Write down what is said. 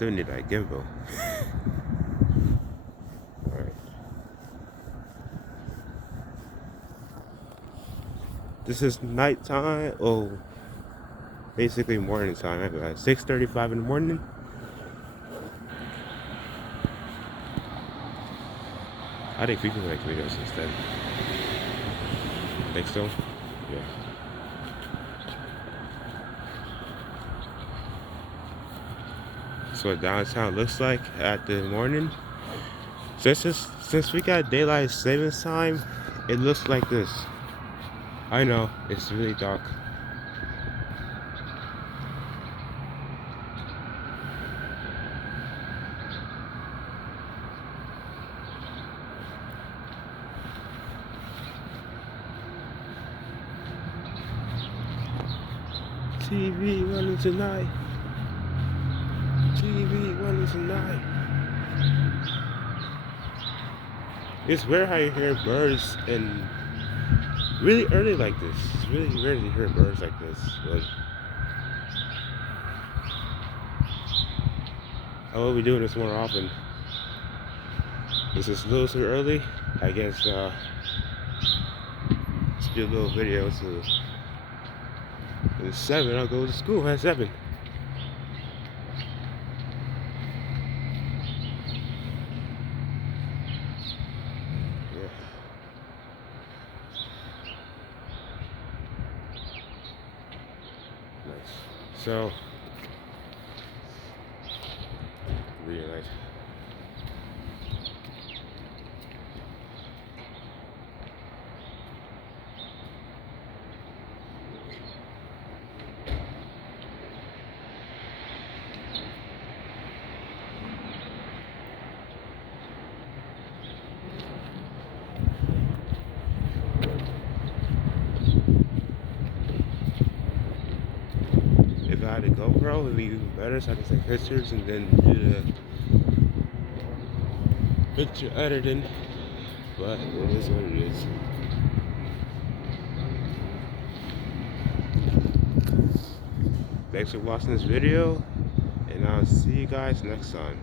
still need that gimbal. Alright. This is nighttime. Oh, basically morning time. At 6:35 in the morning. I think people make videos instead. Think so? Yeah. So what downtown looks like at the morning. Since we got daylight savings time, it looks like this. I know it's really dark. TV running tonight. TV running tonight. It's weird how you hear birds and really early like this. It's really rare to hear birds like this. But I will be doing this more often. This is a little too early. I guess let's do a little video to it's 7. I'll go to school at 7. Yeah. Nice. So really nice. If I had a GoPro, it'd be even better so I can take pictures and then do the picture editing. But it is what it is. Thanks for watching this video, and I'll see you guys next time.